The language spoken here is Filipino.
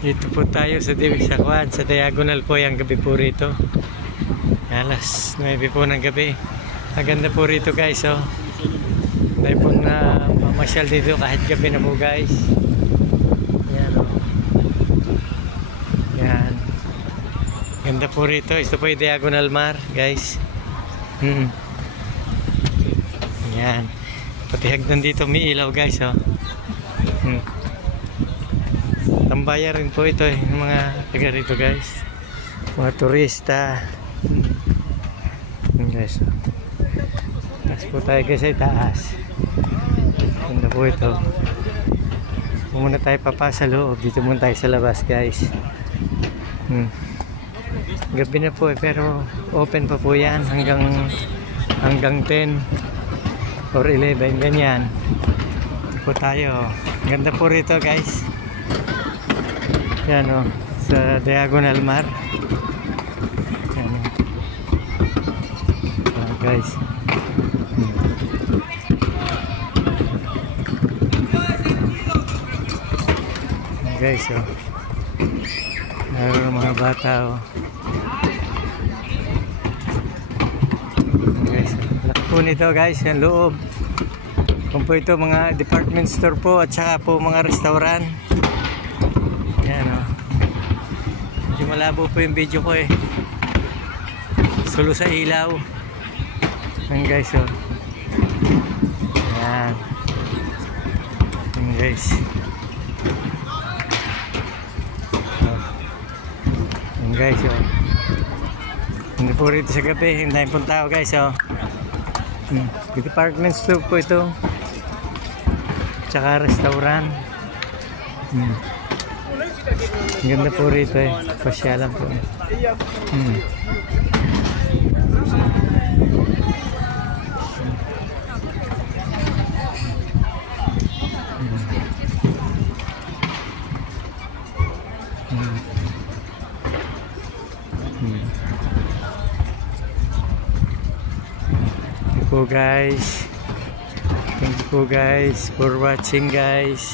Dito po tayo sa Sakwan, sa diagonal po yung gabi po rito. Alas 9 po ng gabi. Maganda po rito guys, oh. Tayo po na mamasyal dito kahit gabi na po guys. Yan, oh. Yan. Ganda po rito. Ito po yung diagonal mar guys. Yan. Pati hagdan dito may ilaw guys, oh. Tambaya rin po ito ng mga taga rito guys, mga turista. Guys, taas po tayo guys ay taas. Ganda po ito. Muna tayo papasa loob. Dito muna tayo sa labas guys. Gabi na po pero open pa po yan hanggang 10 or 11 ganyan. Dito po tayo. Ganda po rito guys. Yan, o, sa diagonal mar. Yan, guys. Guys, o. Meron mga bata, o. Guys, laki po nito guys, yung loob. Kung po ito mga department store po at saka po mga restaurant. Yan, o. Medyo malabo po yung video ko eh. Sulo sa ilaw. Yan guys, o. Yan. Yan guys. Yan guys, o. Hindi po rito sa gabi. Hintayin po tao guys, o. Department store po ito. Tsaka restaurant. Ganda po rito eh. Pasyalan po. Thank you po guys. Thank you po guys for watching guys.